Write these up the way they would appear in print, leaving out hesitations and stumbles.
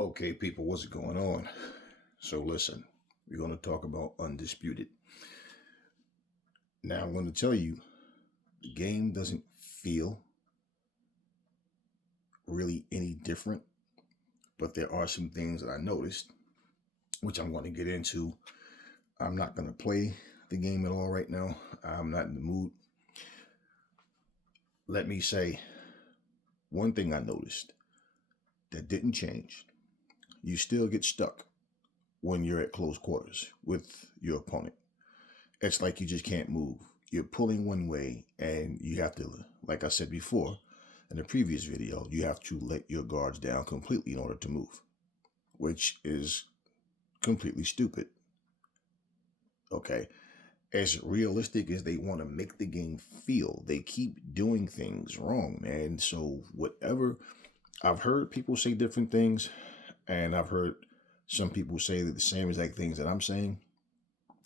Okay, people, what's going on? So, listen, we're going to talk about Undisputed. Now, I'm going to tell you the game doesn't feel really any different, but there are some things that I noticed, which I'm going to get into. I'm not going to play the game at all right now. I'm not in the mood. Let me say one thing I noticed that didn't change. You still get stuck when you're at close quarters with your opponent. It's like you just can't move. You're pulling one way, and you have to, like I said before in the previous video, you have to let your guards down completely in order to move, which is completely stupid. Okay. As realistic as they want to make the game feel, they keep doing things wrong, man. So, whatever, I've heard people say different things, and I've heard some people say that the same exact things that I'm saying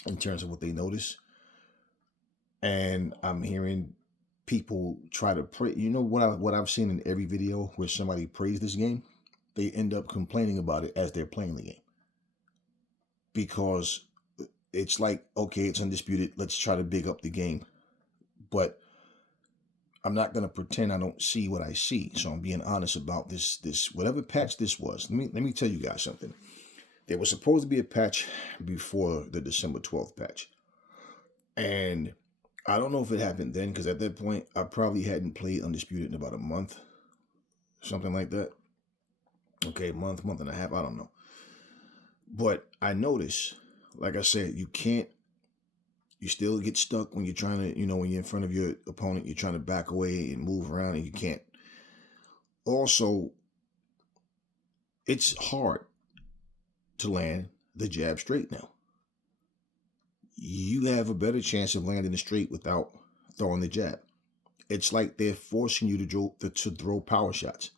in terms of what they notice. And I'm hearing people try to pray. You know what I've seen in every video where somebody prays this game, they end up complaining about it as they're playing the game because it's like, okay, it's undisputed. Let's try to big up the game, but I'm not gonna pretend I don't see what I see. So I'm being honest about this whatever patch this was. Let me tell you guys something. There was supposed to be a patch before the December 12th patch, and I don't know if it happened then because at that point I probably hadn't played Undisputed in about a month, something like that. Okay, month and a half, I don't know. But I notice, like I said, you still get stuck when you're trying to, when you're in front of your opponent, you're trying to back away and move around and you can't. Also, it's hard to land the jab straight now. You have a better chance of landing the straight without throwing the jab. It's like they're forcing you to throw power shots.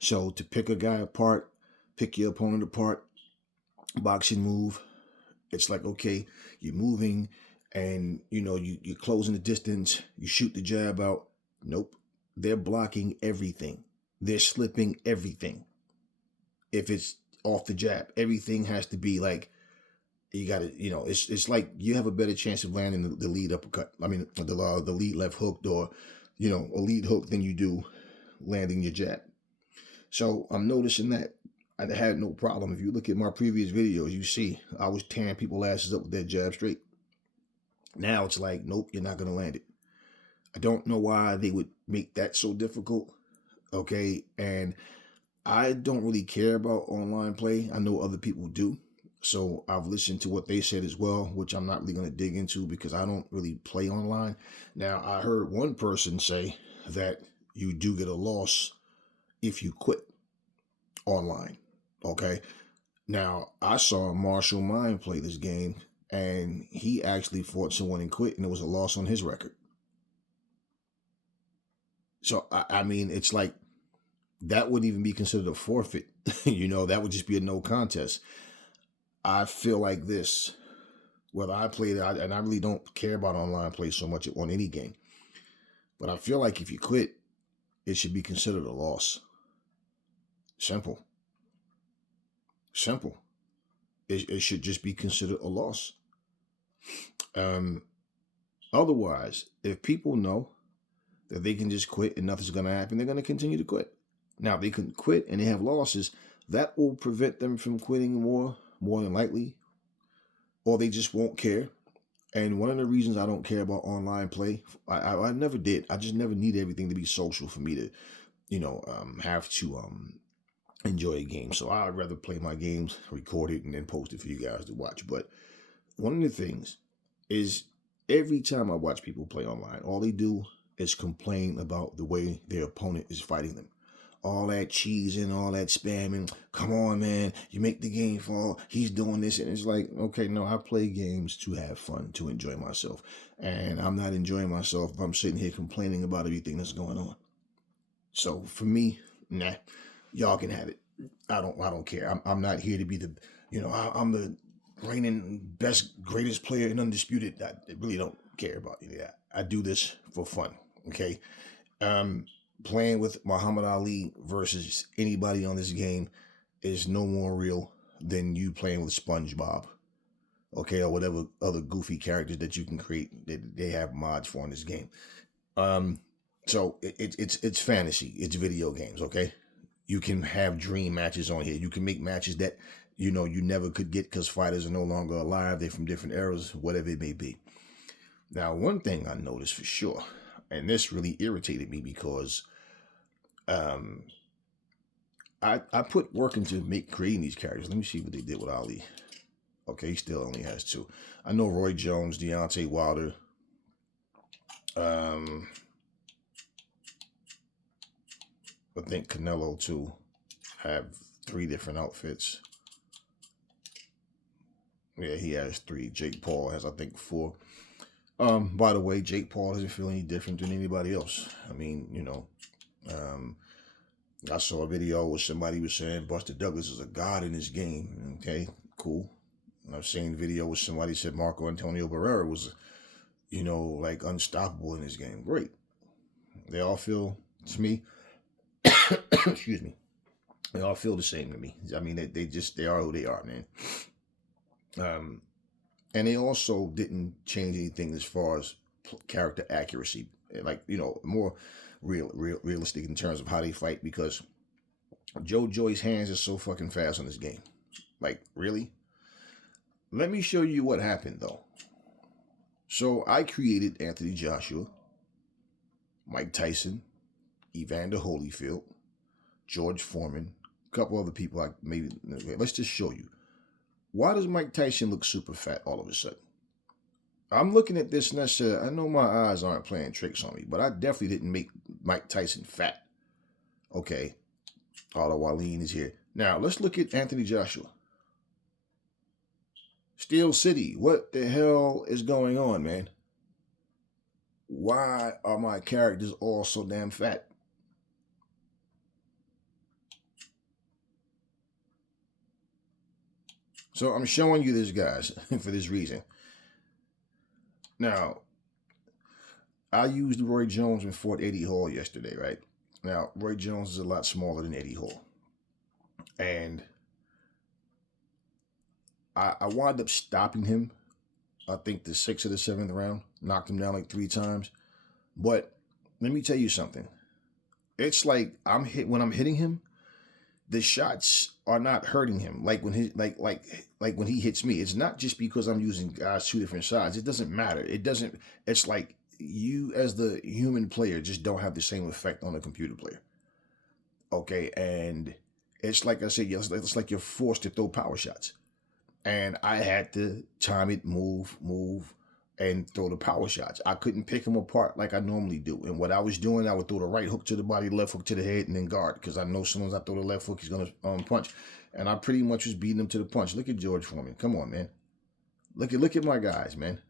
So to pick a guy apart, pick your opponent apart, boxing move, it's like, okay, you're moving and you're closing the distance, you shoot the jab out. Nope. They're blocking everything. They're slipping everything. If it's off the jab, everything has to be like, you got to, it's like you have a better chance of landing the lead uppercut. I mean, the lead left hook or, a lead hook than you do landing your jab. So I'm noticing that I had no problem. If you look at my previous videos, you see I was tearing people's asses up with that jab straight. Now it's like, nope, you're not going to land it. I don't know why they would make that so difficult. Okay. And I don't really care about online play. I know other people do. So I've listened to what they said as well, which I'm not really going to dig into because I don't really play online. Now, I heard one person say that you do get a loss if you quit online. Okay. Now, I saw Marshall Mine play this game, and he actually fought someone and quit, and it was a loss on his record. So, I mean, it's like that wouldn't even be considered a forfeit. That would just be a no contest. I feel like this, whether I played it, and I really don't care about online play so much on any game, but I feel like if you quit, it should be considered a loss. Simple. Simple. It should just be considered a loss. Otherwise, if people know that they can just quit and nothing's going to happen, they're going to continue to quit. Now, if they can quit and they have losses, that will prevent them from quitting more than likely, or they just won't care. And one of the reasons I don't care about online play, I never did. I just never need everything to be social for me to, have to enjoy a game. So I'd rather play my games, record it, and then post it for you guys to watch. But one of the things is every time I watch people play online, all they do is complain about the way their opponent is fighting them. All that cheesing, all that spamming. Come on, man. You make the game fall. He's doing this. And it's like, okay, no, I play games to have fun, to enjoy myself. And I'm not enjoying myself if I'm sitting here complaining about everything that's going on. So for me, nah, y'all can have it. I don't care. I'm not here to be I'm the reigning best, greatest player in Undisputed. I really don't care about any of that. I do this for fun. Okay. Playing with Muhammad Ali versus anybody on this game, is no more real than you playing with SpongeBob, okay, or whatever other goofy characters that you can create that they have mods for in this game. Um, so it's fantasy, it's video games, okay. You can have dream matches on here. You can make matches that you never could get because fighters are no longer alive. They're from different eras, whatever it may be. Now, one thing I noticed for sure, and this really irritated me because um, I put work into creating these characters. Let me see what they did with Ali. Okay, he still only has two. I know Roy Jones, Deontay Wilder. I think Canelo too have 3 different outfits. Yeah, he has 3. Jake Paul has, I think, 4. By the way, Jake Paul doesn't feel any different than anybody else. I mean, I saw a video where somebody was saying Buster Douglas is a god in this game. Okay, cool. And I've seen a video where somebody said Marco Antonio Barrera was, like unstoppable in this game. Great. They all feel, to me, excuse me, they all feel the same to me. I mean, they are who they are, man. And they also didn't change anything as far as character accuracy, like, more realistic in terms of how they fight, because Joe Joy's hands are so fucking fast on this game. Like, really? Let me show you what happened, though. So I created Anthony Joshua, Mike Tyson, Evander Holyfield, George Foreman, a couple other people. Let's just show you. Why does Mike Tyson look super fat all of a sudden? I'm looking at this and I said, I know my eyes aren't playing tricks on me, but I definitely didn't make Mike Tyson fat. Okay. Although Waleed is here. Now, let's look at Anthony Joshua. Steel City. What the hell is going on, man? Why are my characters all so damn fat? So I'm showing you this, guys, for this reason. Now, I used Roy Jones and fought Eddie Hall yesterday, right? Now, Roy Jones is a lot smaller than Eddie Hall. And I wound up stopping him, I think the 6th or the 7th round. Knocked him down like 3 times. But let me tell you something. It's like when I'm hitting him, the shots are not hurting him. Like when when he hits me, it's not just because I'm using guys 2 different sides. It doesn't matter. It's like you as the human player just don't have the same effect on the computer player. Okay, and it's like I said, it's like you're forced to throw power shots. And I had to time it, move, and throw the power shots. I couldn't pick them apart like I normally do. And what I was doing, I would throw the right hook to the body, left hook to the head, and then guard. Because I know as soon as I throw the left hook, he's going to punch. And I pretty much was beating him to the punch. Look at George Foreman. Come on, man. Look at my guys, man.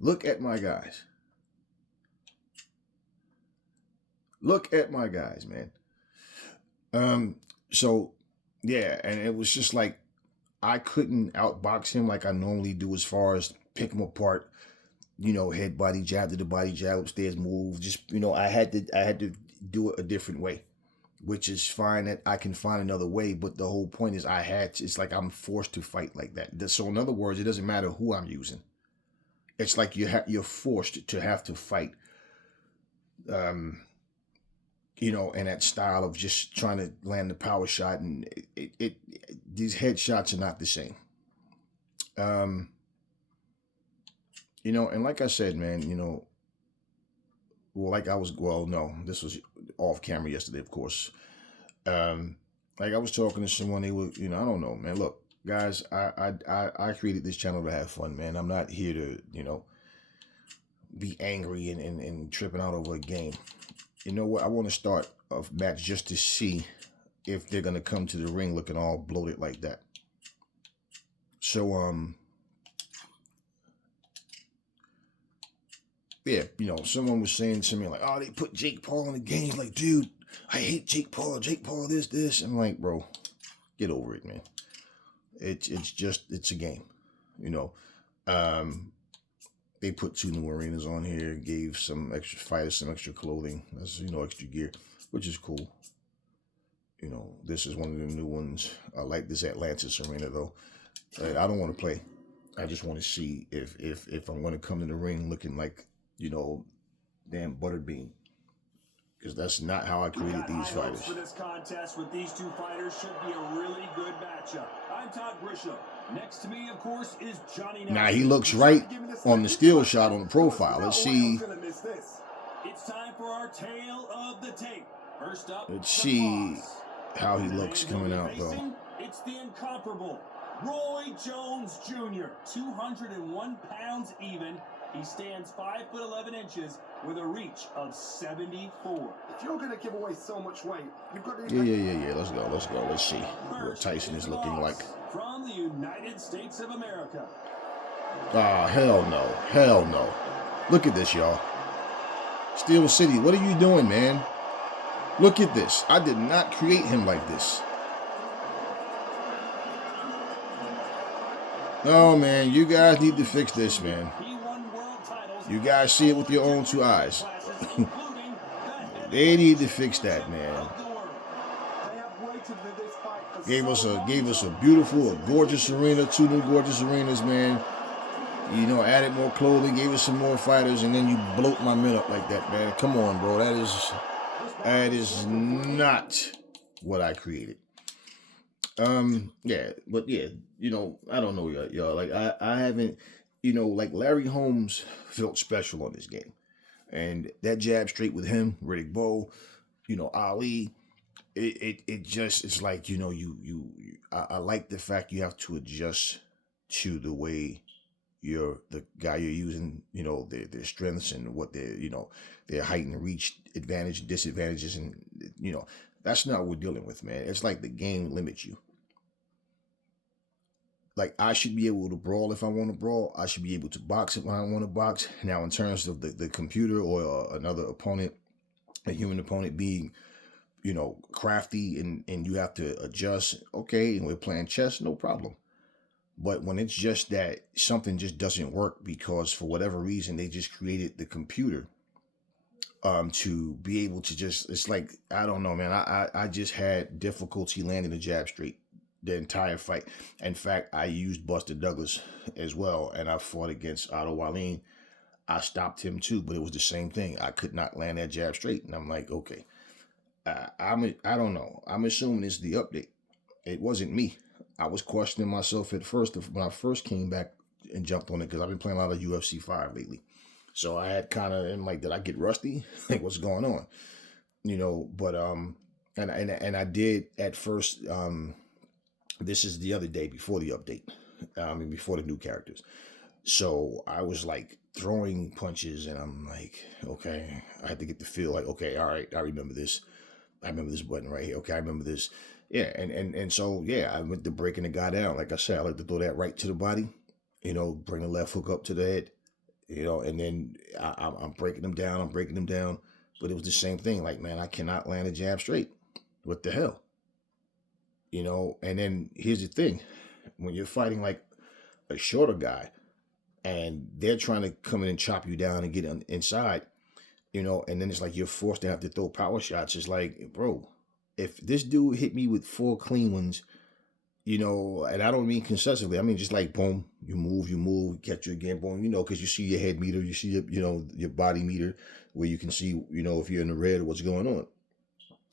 Look at my guys. Look at my guys, man. So, yeah, and it was just like, I couldn't outbox him like I normally do as far as pick him apart, head body jab to the body jab, upstairs move. Just, I had to do it a different way, which is fine that I can find another way. But the whole point is it's like I'm forced to fight like that. So in other words, it doesn't matter who I'm using. It's like you're forced to have to fight, in that style of just trying to land the power shot. And these headshots are not the same. And like I said, man, this was off camera yesterday, of course. Like I was talking to someone, they were, I don't know, man. Look, guys, I created this channel to have fun, man. I'm not here to, be angry and tripping out over a game. You know what? I want to start a match just to see if they're gonna come to the ring looking all bloated like that. So yeah, someone was saying to me like, oh, they put Jake Paul in the game. Like, dude, I hate Jake Paul. Jake Paul, this. I'm like, bro, get over it, man. It's a game, They put 2 new arenas on here, gave some extra fighters some extra clothing. That's, extra gear, which is cool. this is one of the new ones. I like this Atlantis arena though. I don't want to play. I just want to see if I'm going to come in the ring looking like, damn butterbean. Because that's not how I created these fighters. For this contest with these two fighters should be a really good matchup. I'm Todd Grisham. Next to me, of course, is Johnny. Now he looks right on the steel shot on the profile. Let's see. It's time for our tale of the tape. First up, let's see how he looks coming out, though. It's the incomparable Roy Jones Jr., 201 pounds even. He stands 5'11" with a reach of 74. If you're going to give away so much weight, you've got to... Yeah. Let's go. Let's see what Tyson is looking like. From the United States of America. Ah, hell no. Look at this, y'all. Steel City, what are you doing, man? Look at this. I did not create him like this. No, man, you guys need to fix this, man. You guys see it with your own two eyes. They need to fix that, man. Gave us a beautiful, a gorgeous arena, 2 new gorgeous arenas, man. Added more clothing, gave us some more fighters, and then you bloat my men up like that, man. Come on, bro. That is not what I created. Yeah, but yeah, I don't know, y'all. Like I haven't, like Larry Holmes felt special on this game, and that jab straight with him, Riddick Bowe, Ali. It's like, I like the fact you have to adjust to the way the guy you're using, their strengths and what their height and reach advantage, disadvantages, and that's not what we're dealing with, man. It's like the game limits you. Like, I should be able to brawl if I want to brawl. I should be able to box if I want to box. Now, in terms of the computer or another opponent, a human opponent being, crafty and you have to adjust, okay, and we're playing chess, no problem. But when it's just that something just doesn't work because for whatever reason they just created the computer to be able to just, it's like, I don't know, man. I just had difficulty landing the jab straight the entire fight. In fact, I used Buster Douglas as well, and I fought against Otto Wallin. I stopped him too, but it was the same thing. I could not land that jab straight, and I'm like, okay, I don't know. I'm assuming it's the update. It wasn't me. I was questioning myself at first when I first came back and jumped on it because I've been playing a lot of UFC 5 lately. So I had kind of, like, did I get rusty? Like, what's going on? But and I did at first. This is the other day before the update. Before the new characters. So I was like throwing punches, and I'm like, okay, I had to get the feel. Like, okay, all right, I remember this. I remember this button right here. Okay, I remember this. Yeah, and so, yeah, I went to breaking the guy down. Like I said, I like to throw that right to the body, bring the left hook up to the head, and then I'm breaking them down. But it was the same thing. Like, man, I cannot land a jab straight. What the hell? And then here's the thing. When you're fighting like a shorter guy and they're trying to come in and chop you down and get inside, and then it's like you're forced to have to throw power shots. It's like, bro, if this dude hit me with 4 clean ones, and I don't mean concessively, I mean just like boom, you move, catch you again, boom, because you see your head meter, you see your body meter where you can see, if you're in the red or what's going on.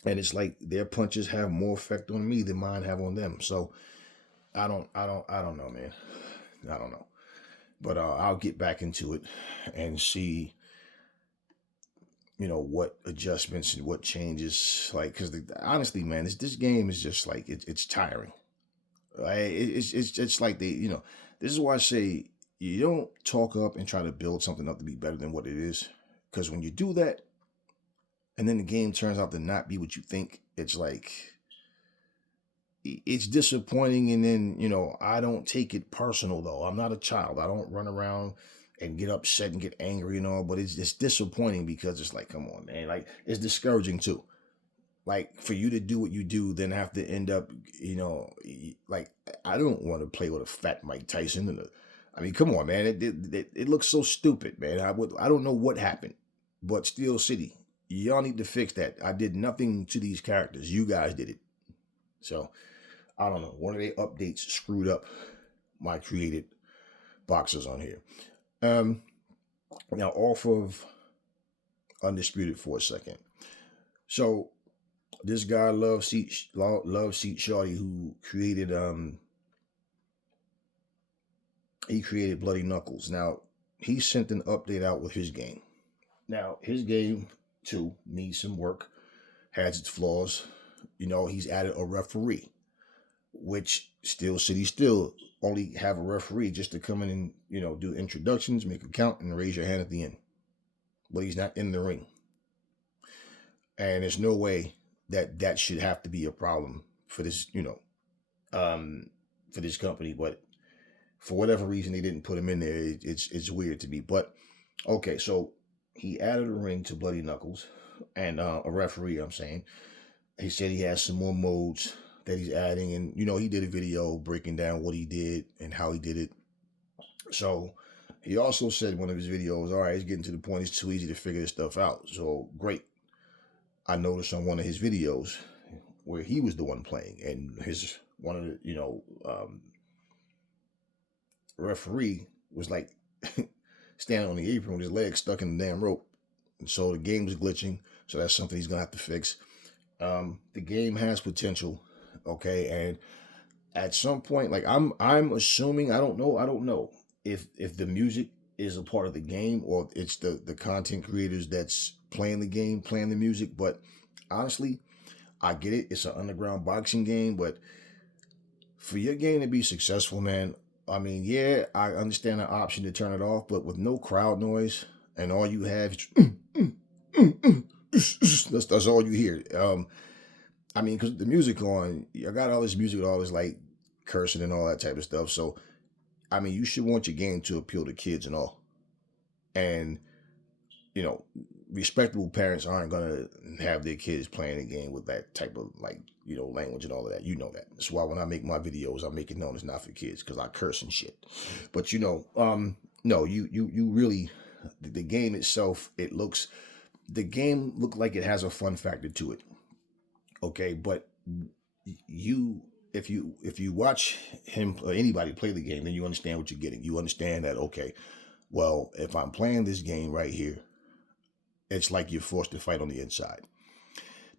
And it's like their punches have more effect on me than mine have on them. So I don't know, man. I don't know. But I'll get back into it and see, what adjustments and what changes, like, because honestly, man, this game is just like, it's tiring. It's like this is why I say you don't talk up and try to build something up to be better than what it is. Because when you do that, and then the game turns out to not be what you think, it's like, it's disappointing. And then, I don't take it personal, though. I'm not a child. I don't run around and get upset and get angry and all, but it's just disappointing because it's like, come on, man. Like, it's discouraging too. Like, for you to do what you do, then have to end up, like, I don't want to play with a fat Mike Tyson. Come on, man. It looks so stupid, man. I don't know what happened, but Steel City, y'all need to fix that. I did nothing to these characters. You guys did it. So I don't know. One of their updates screwed up my created boxes on here. Now off of Undisputed for a second. So this guy Love Seat Shorty, who created he created Bloody Knuckles. Now he sent an update out with his game. Now his game too needs some work, has its flaws. He's added a referee, which still City still only have a referee just to come in and do introductions, make a count, and raise your hand at the end. But he's not in the ring, and there's no way that should have to be a problem for this for this company. But for whatever reason they didn't put him in there. It's weird to me. But okay, so he added a ring to Bloody Knuckles and a referee. I'm saying he said he has some more modes that he's adding, and he did a video breaking down what he did and how he did it. So he also said in one of his videos, all right, it's getting to the point it's too easy to figure this stuff out. So great. I noticed on one of his videos where he was the one playing, and one of the referee was like standing on the apron with his legs stuck in the damn rope, and so the game was glitching. So that's something he's gonna have to fix. The game has potential, okay, and at some point, like I'm assuming, I don't know if the music is a part of the game or it's the content creators that's playing the music. But honestly, I get it. It's an underground boxing game, but for your game to be successful, man, I mean, yeah, I understand the option to turn it off, but with no crowd noise and all you have is that's all you hear. I mean, because the music on, I got all this music with all this like cursing and all that type of stuff. So, I mean, you should want your game to appeal to kids and all. And, respectable parents aren't going to have their kids playing a game with that type of like, language and all of that. You know that. That's why when I make my videos, I make it known it's not for kids because I curse and shit. But, no, you really, the game itself, the game look like it has a fun factor to it. Okay, but if you watch him or anybody play the game, then you understand what you're getting. You understand that, okay, well, if I'm playing this game right here, it's like you're forced to fight on the inside.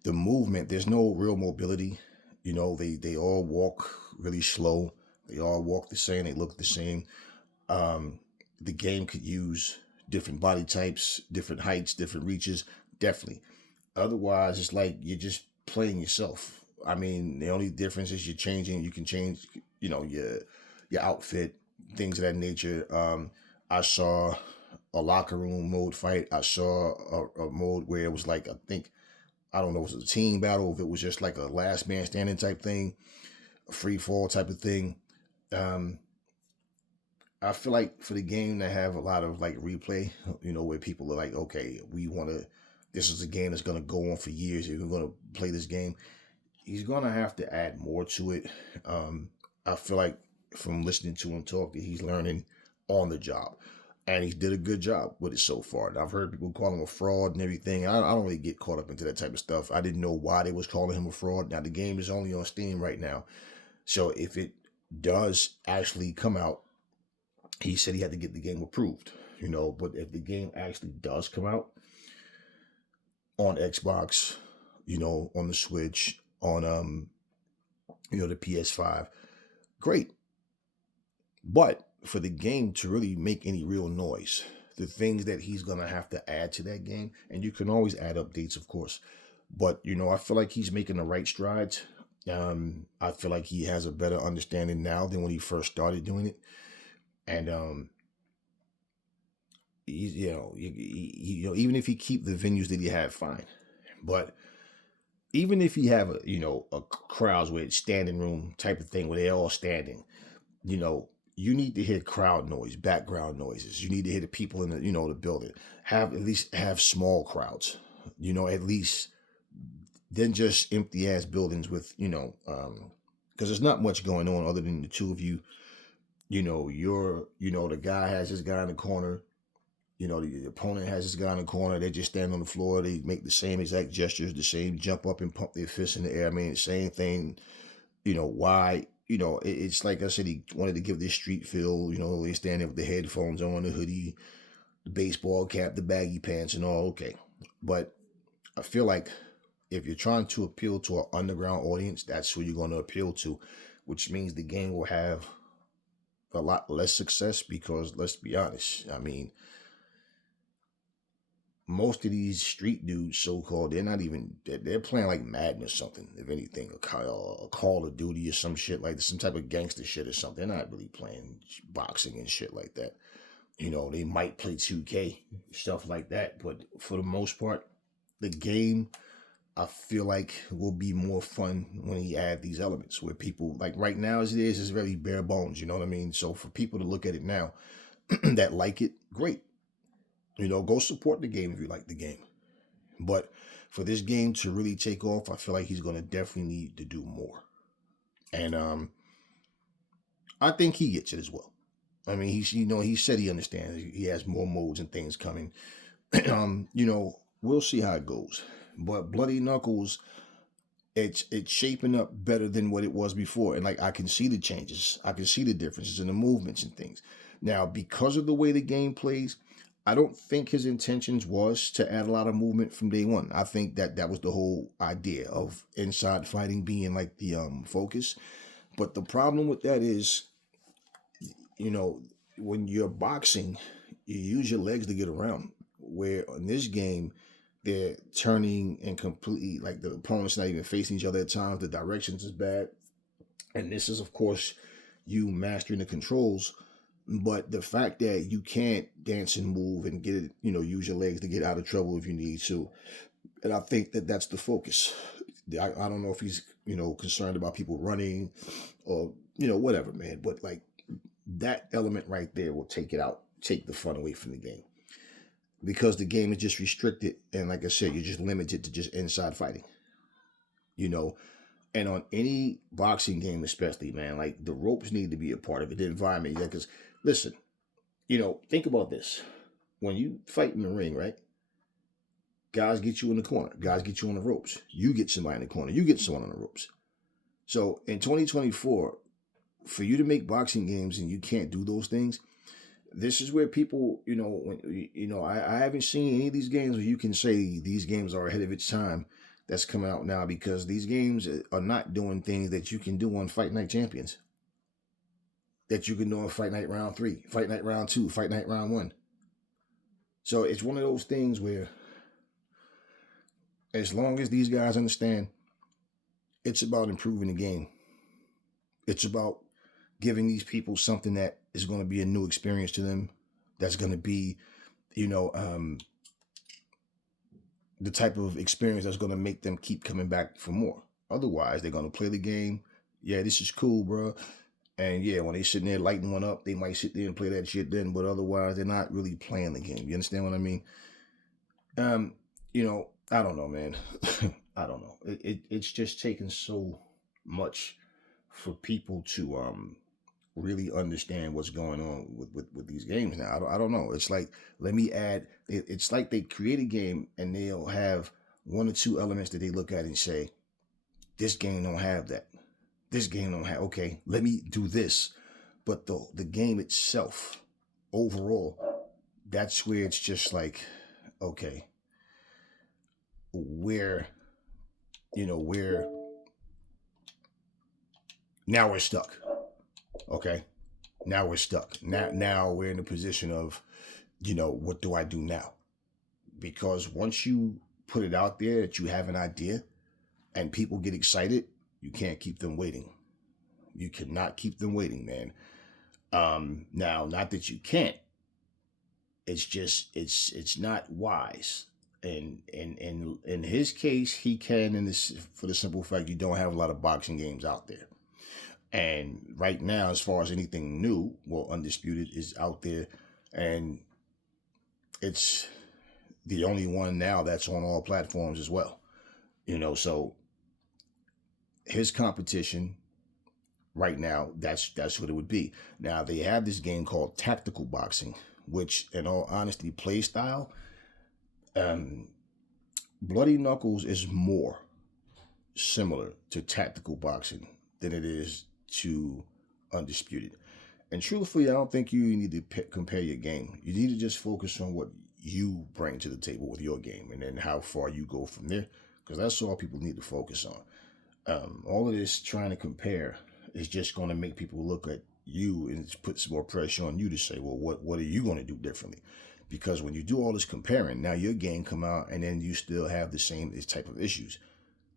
The movement, there's no real mobility. They all walk really slow. They all walk the same. They look the same. The game could use different body types, different heights, different reaches, definitely. Otherwise, it's like you're just playing yourself. I mean, the only difference is you can change, your outfit, things of that nature. I saw a locker room mode fight. I saw a mode where it was like, I don't know if it was a team battle, if it was just like a last man standing type thing, a free fall type of thing. I feel like for the game to have a lot of like replay, where people are like, okay, this is a game that's going to go on for years. You're going to play this game. He's going to have to add more to it. I feel like from listening to him talk that he's learning on the job. And he did a good job with it so far. And I've heard people call him a fraud and everything. I don't really get caught up into that type of stuff. I didn't know why they was calling him a fraud. Now, the game is only on Steam right now. So if it does actually come out, he said he had to get the game approved. But if the game actually does come out on Xbox, on the Switch, on, the PS5, great. But for the game to really make any real noise, the things that he's going to have to add to that game, and you can always add updates, of course, but, I feel like he's making the right strides. I feel like he has a better understanding now than when he first started doing it. And, he's, even if he keep the venues that he had, fine. But even if he have a crowds where it's standing room type of thing where they're all standing, you need to hear crowd noise, background noises. You need to hear the people in the, the building. At least have small crowds, at least then just empty ass buildings with, because there's not much going on other than the two of you. The guy has this guy in the corner. The opponent has this guy in the corner. They just stand on the floor. They make the same exact gestures, the same jump up and pump their fists in the air. I mean, the same thing. why, it's like I said, he wanted to give this street feel, they stand there with the headphones on, the hoodie, the baseball cap, the baggy pants and all. Okay. But I feel like if you're trying to appeal to an underground audience, that's who you're going to appeal to, which means the game will have a lot less success because let's be honest. I mean, most of these street dudes, so-called, they're playing like Madden or something, if anything, a Call of Duty or some shit like this, some type of gangster shit or something. They're not really playing boxing and shit like that. They might play 2K, stuff like that. But for the most part, the game, I feel like, will be more fun when he add these elements where people, like right now as it is very bare bones, you know what I mean? So for people to look at it now that like it, great. Go support the game if you like the game. But for this game to really take off, I feel like he's going to definitely need to do more. And I think he gets it as well. I mean, he said he understands. He has more modes and things coming. We'll see how it goes. But Bloody Knuckles, it's shaping up better than what it was before. And like, I can see the changes. I can see the differences in the movements and things. Now, because of the way the game plays, I don't think his intentions was to add a lot of movement from day one. I think that was the whole idea of inside fighting being like the focus. But the problem with that is, when you're boxing, you use your legs to get around. Where in this game, they're turning and completely, like, the opponent's not even facing each other at times. The directions is bad. And this is, of course, you mastering the controls. But the fact that you can't dance and move and get it, use your legs to get out of trouble if you need to. And I think that that's the focus. I don't know if he's, concerned about people running or, whatever, man. But like, that element right there will take the fun away from the game. Because the game is just restricted. And like I said, you're just limited to just inside fighting. And on any boxing game especially, man, like, the ropes need to be a part of it, the environment. Because, listen, think about this. When you fight in the ring, right? Guys get you in the corner. Guys get you on the ropes. You get somebody in the corner. You get someone on the ropes. So in 2024, for you to make boxing games and you can't do those things, this is where people, I haven't seen any of these games where you can say these games are ahead of its time that's coming out now, because these games are not doing things that you can do on Fight Night Champions. That you can do on Fight Night Round 3, Fight Night Round 2, Fight Night Round 1. So it's one of those things where, as long as these guys understand, it's about improving the game. It's about giving these people something that is going to be a new experience to them. That's going to be, the type of experience that's going to make them keep coming back for more. Otherwise, they're going to play the game. Yeah, this is cool, bro. And yeah, when they sitting there lighting one up, they might sit there and play that shit then. But otherwise, they're not really playing the game. You understand what I mean? I don't know, man. I don't know. It's just taking so much for people to really understand what's going on with these games now. I don't know. It's like, let me add, it's like they create a game and they'll have one or two elements that they look at and say, this game don't have that. This game don't have, okay, let me do this. But the game itself, overall, that's where it's just like, okay, where now we're stuck. Okay. Now we're stuck. Now we're in a position of, what do I do now? Because once you put it out there that you have an idea and people get excited, you can't keep them waiting. You cannot keep them waiting, man. Now, not that you can't. It's just, it's not wise. And in his case, he can, for the simple fact you don't have a lot of boxing games out there. And right now, as far as anything new, well, Undisputed is out there, and it's the only one now that's on all platforms as well. So his competition right now, that's what it would be. Now, they have this game called Tactical Boxing, which, in all honesty, play style, Bloody Knuckles is more similar to Tactical Boxing than it is to Undisputed. And truthfully, I don't think you need to compare your game. You need to just focus on what you bring to the table with your game, and then how far you go from there, because that's all people need to focus on. All of this trying to compare is just going to make people look at you and put some more pressure on you to say, well, what are you going to do differently? Because when you do all this comparing, now your game come out and then you still have the same type of issues.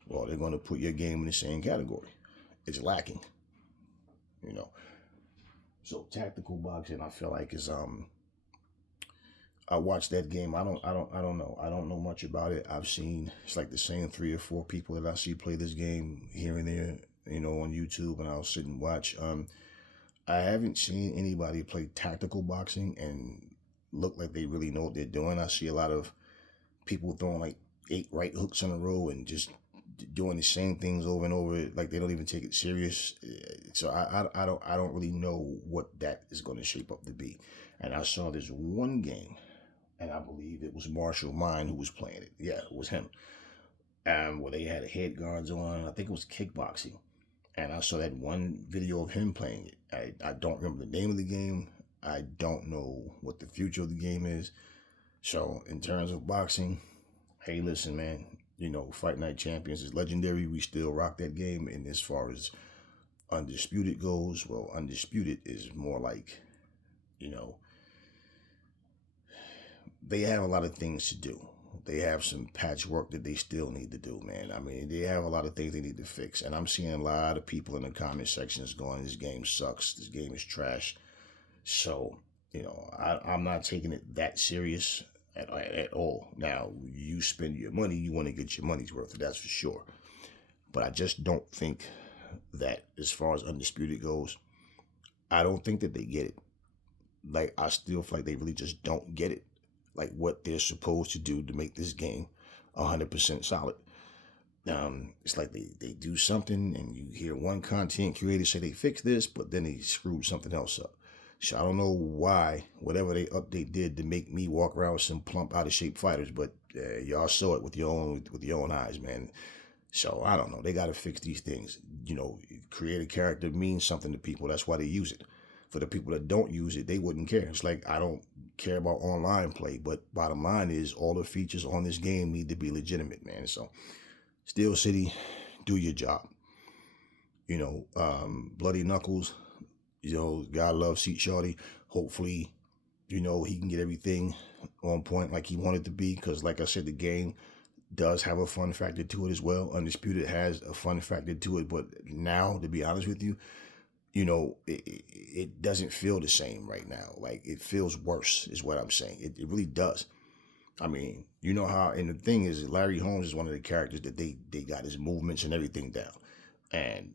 Well, they're going to put your game in the same category. It's lacking, you know. So tactical boxing, I feel like is I watched that game. I don't know. I don't know much about it. I've seen it's like the same 3 or 4 people that I see play this game here and there, you know, on YouTube, and I'll sit and watch. I haven't seen anybody play tactical boxing and look like they really know what they're doing. I see a lot of people throwing like 8 right hooks in a row and just doing the same things over and over, like they don't even take it serious. So I don't really know what that is going to shape up to be. And I saw this one game, and I believe it was Marshall Mine who was playing it. Yeah, it was him. Where they had head guards on. I think it was kickboxing. And I saw that one video of him playing it. I don't remember the name of the game. I don't know what the future of the game is. So in terms of boxing, hey, listen, man, you know, Fight Night Champions is legendary. We still rock that game. And as far as Undisputed goes, well, Undisputed is more like, you know, they have a lot of things to do. They have some patchwork that they still need to do, man. I mean, they have a lot of things they need to fix. And I'm seeing a lot of people in the comment sections going, this game sucks. This game is trash. So, you know, I'm not taking it that serious at all. Now, you spend your money, you want to get your money's worth, that's for sure. But I just don't think that as far as Undisputed goes, I don't think that they get it. Like, I still feel like they really just don't get it. Like, what they're supposed to do to make this game 100% solid. It's like they do something and you hear one content creator say they fixed this, but then they screwed something else up. So I don't know why, whatever they update did to make me walk around with some plump, out of shape fighters, but y'all saw it with your own eyes, man. So I don't know. They got to fix these things. You know, create a character means something to people. That's why they use it. For the people that don't use it, they wouldn't care. It's like, I don't care about online play, but bottom line is all the features on this game need to be legitimate, man. So Steel City, do your job. You know, Bloody Knuckles, you know, God loves Seat Shorty. Hopefully, you know, he can get everything on point like he wanted to be. Because like I said, the game does have a fun factor to it as well. Undisputed has a fun factor to it. But now, to be honest with you, you know, it doesn't feel the same right now. Like, it feels worse is what I'm saying. It really does. I mean, you know how, and the thing is, Larry Holmes is one of the characters that they got his movements and everything down. And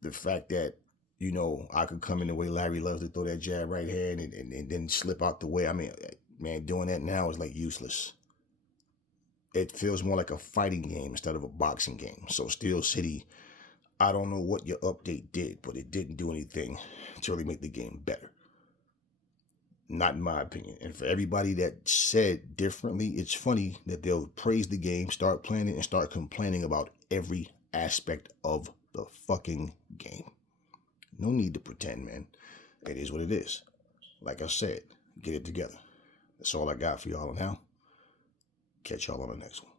the fact that, you know, I could come in the way Larry loves to throw that jab right hand and then slip out the way. I mean, man, doing that now is like useless. It feels more like a fighting game instead of a boxing game. So Steel City, I don't know what your update did, but it didn't do anything to really make the game better. Not in my opinion. And for everybody that said differently, it's funny that they'll praise the game, start playing it, and start complaining about every aspect of the fucking game. No need to pretend, man. It is what it is. Like I said, get it together. That's all I got for y'all now. Catch y'all on the next one.